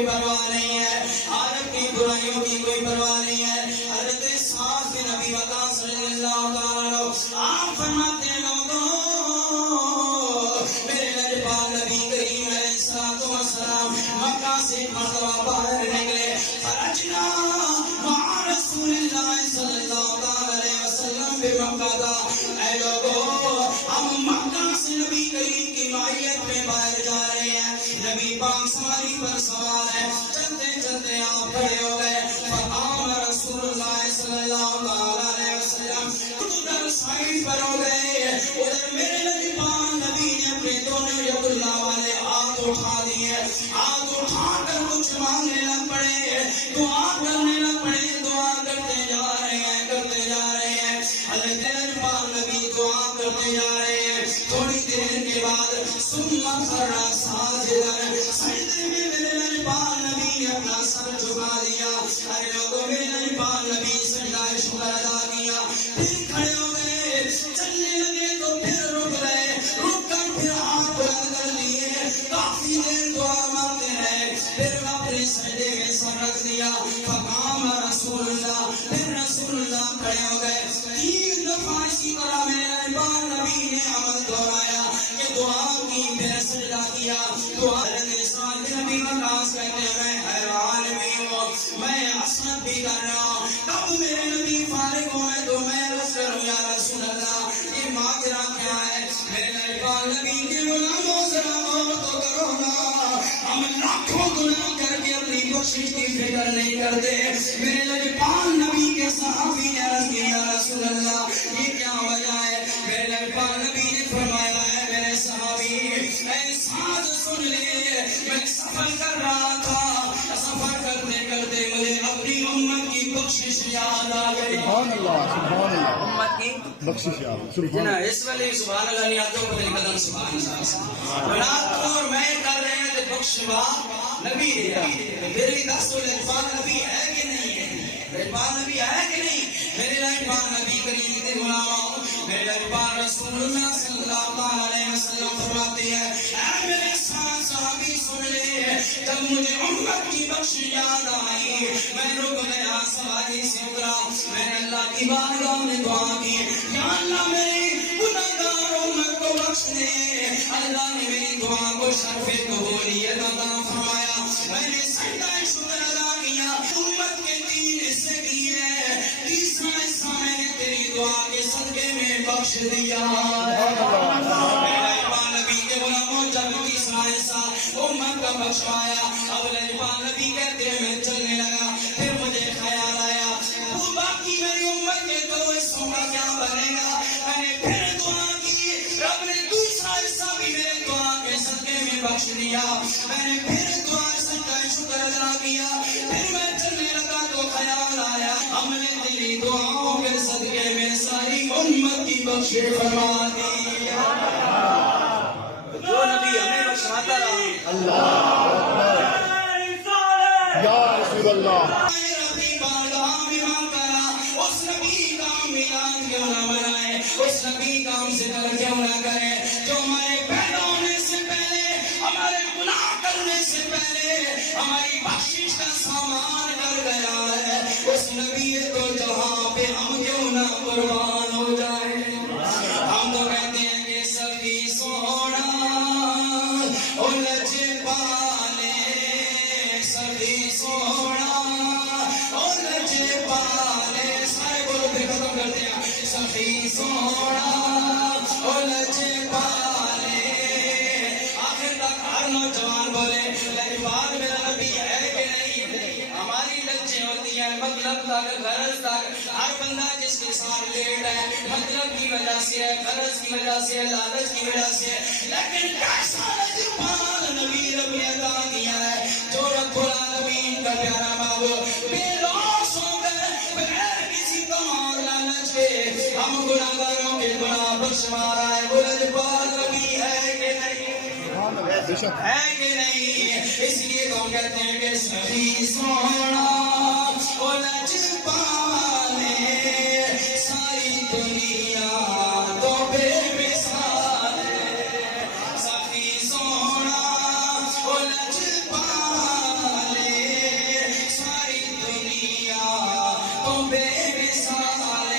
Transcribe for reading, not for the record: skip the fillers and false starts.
کوئی پرواہ نہیں ہے، عالم کی برائیوں کی کوئی پرواہ نہیں ہے۔ حضرت سعد بن ابی وقاص رضی اللہ تعالیٰ عنہ آپ فرماتے ہیں لوگوں میرے نجبان نبی کریم علیہ السلام مکہ سے مرتبہ باہر نکلے، خرجنا مع رسول اللہ صلی اللہ علیہ وسلم بمکہ، اے لوگوں ہم مکہ سے نبی کریم کی معیت میں باہر جا رہے ہیں، نبی پاک سواری پر سوار ہے، چلتے چلتے آپ کھڑے ہو گئے، فقام رسول اللہ صلی اللہ علیہ وسلم ادھر سائڈ پر ہو گئے، ادھر میرے نبی پاک نبی نے اپنے دونوں ید اللہ والے ہاتھ اٹھا دیے، ہاتھ اٹھا کر کچھ مانگنے لگ پڑے، دعا کرنے لگ پڑے، دعا کرتے جا رہے ہیں، کرتے جا رہے ہیں، حضرت نبی پاک نبی دعا کرتے جا رہے ہیں، تھوڑی دیر کے بعد ثم خر ساجدا، سجدے میں میرے نبی پاک نبی نے اپنا سر جھکا دیا، ارے لوگوں میرے نبی پاک نبی سجدہ شکر ادا کیا، پھر کھڑے ہو گئے، چلنے لگے تو پھر رک گئے، رک کر پھر ہاتھ بلند کر لیے، کافی دیر دعا مانگتے رہے، پھر اپنے سجدے میں سر رکھ دیا، فقام رسول اللہ، پھر رسول اللہ کھڑے ہو گئے، تین دفعہ اسی طرح میرے نبی پاک نبی نے عمل دہرایا کہ دعا کی، پھر سجدہ کیا، دعا کرنے ساتھ نبی وقاص کہتے ہیں میں حیران بھی ہوں، میں عصمت بھی کر رہا ہوں، کب میرے نبی فارغ ہوئے تو میں عرض کروں یا رسول اللہ یہ ماجرا کیا ہے؟ میرے نبی پاک نبی کے غلاموں ذرا غور تو کرو نا، ہم لاکھوں گناہ کر کے اپنی بخشش کی فکر نہیں کرتے، میرے نبی پاک نبی کے صحابی نے عرض کیا یا رسول اللہ یہ کیا وجہ ہے؟ میرے نبی پاک نبی نے فرمایا ہے میرے صحابی اے سعد سن لے، میں سفر کر رہا تھا، سفر کرتے کرتے مجھے اپنی امت کی بخشش یاد آ گئی، سبحان اللہ سبحان اللہ، امت کی بخشش یاد سبحان جنا اللہ، اس ولی سبحان اللہ نہیں آتے کو دل قدم سبحان اللہ، بنات اور میں کر رہے ہیں تو بخشوا نبی دیا، پھر بھی دس تو لجبان نبی ہے کہ نہیں ہے؟ لجبان نبی ہے کہ نہیں؟ میرے لجبان نبی کریم کے غلاموں، میرے لجبان رسول اللہ صلی اللہ علیہ وسلم فرماتے ہیں اے میرے ساتھ صحابی سن لے، جب مجھے امت کی بخش یاد آئی میں رک گیا، سواری سے اترا، میں نے اللہ کی بارگاہ میں دعا کی یا اللہ میری گناہگار امت کو بخش دے، اللہ نے میری دعا کو شرف قبولیت عطا فرمایا، میں نے سجدہ شکر ادا کیا، امت کے تین حصے کیے، تیسرا حصہ میں نے تیری دعا کے صدقے میں بخش دیا، نبی کے غلاموں جب تیسرا حصہ امت کا بخشوایا، اب لجبان نبی کہتے ہیں میں چلنے لگا، پھر مجھے خیال آیا وہ باقی میری امت کے دو حصوں کا کیا بنے گا، میں نے پھر دعا کی، رب نے دوسرا حصہ بھی میرے دعا کے صدقے میں بخش دیا، میں نے پھر دعا سجدہ شکر ادا کیا، پھر میں چلنے لگا تو خیال آیا ہم نے تیری دعاؤں کے صدقے میں ساری امت کی بخش فرما دی، جو نبی ہمیں بخشاتا رہا اللہ یا رسول اللہ، اس نبی کا میلاد کیوں نہ منائے، اس نبی کا ہم ذکر کیوں نہ کرے جو ہمارے پیدا ہونے سے پہلے، ہمارے گناہ کرنے سے پہلے ہماری بخشش کا سامان کر گیا ہے، اس نبی کو جہاں پہ ہم کیوں نہ قربان ہو جائے، ہم تو کہتے ہیں کہ سبھی سونا الجھ پالے، سبھی سونا الجھ پالے، سارے بولو پھر ختم کرتے ہیں، سبھی سونا الجھ پالے، آخر تک ہر نوجوان بولے لجبان میرا نبی ہے کہ نہیں؟ ہماری لجیں ہوتی ہیں مطلب تک غرض تک، ہر بندہ جس کے ساتھ لیٹ ہے مطلب کی وجہ سے ہے، غرض کی وجہ سے ہے، لالچ کی وجہ سے ہے، لیکن کیسا لجبان نبی رب نے عطا کیا ہے جو رب العالمین کا پیارا محبوب بے لوث ہو کر بغیر کسی کمال لالچ کے ہم گناہگاروں کے گناہ بخشوا رہا ہے، وہ لجبان نبی ہے کہ نہیں؟ ہے کہ نہیں؟ اس لیے تو کہتے ہیں کہ سبھی سونا الجھ پالے، ساری دنیا تو بے مثال ہے، سبھی سونا الجھ پالے، بے مثال